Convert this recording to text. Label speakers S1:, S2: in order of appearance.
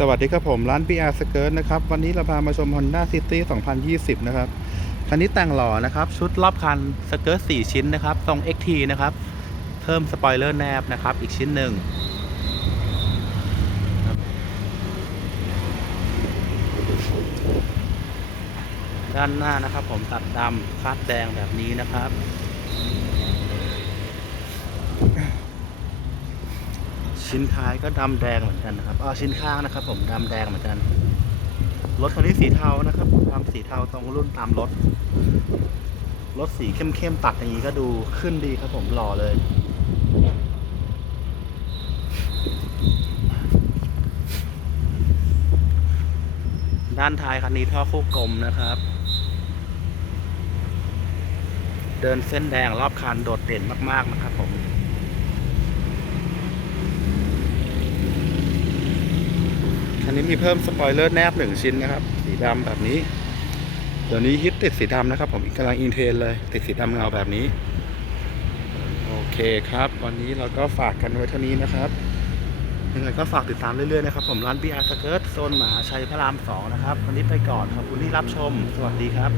S1: สวัสดีครับผมร้าน BR Skirt นะครับ วันนี้เราพามาชม Honda City 2020 นะครับ คันนี้แต่งหล่อนะครับ ชุดรอบคันสเกิร์ต4ชิ้นนะครับทรง XT นะครับ เพิ่มสปอยเลอร์แนบนะครับ อีกชิ้นหนึ่งด้านหน้านะครับผมตัดดำคาดแดงแบบนี้นะครับ ชิ้นท้ายก็ดำแดงเหมือนกันนะครับอ๋อชิ้นข้างนะครับ ผมดำแดงเหมือนกันรถคันนี้สีเทานะครับทำสีเทาตรงรุ่นตามรถรถสีเข้มๆตัดอย่างนี้ก็ดูขึ้นดีครับผมหล่อเลยด้านท้ายคันนี้ท่อคู่กลมนะครับ เดินเส้นแดงรอบคันโดดเด่นมากๆนะครับผม นนี้มีเพิ่มสปอยเลอร์แนบหนึ่งชิ้นนะครับ สีดำแบบนี้ เดี๋ยวนี้ฮิตติดสีดำนะครับ ผมกำลังอินเทรนเลย ติดสีดำเงาแบบนี้ โอเคครับ วันนี้เราก็ฝากกันไว้เท่านี้นะครับยังไงก็ฝากติดตามเรื่อยๆนะครับ ผมร้าน BR Skirt โซนหมาชัยพระราม2นะครับ วันนี้ไปก่อนขอบคุณที่รับชม สวัสดีครับ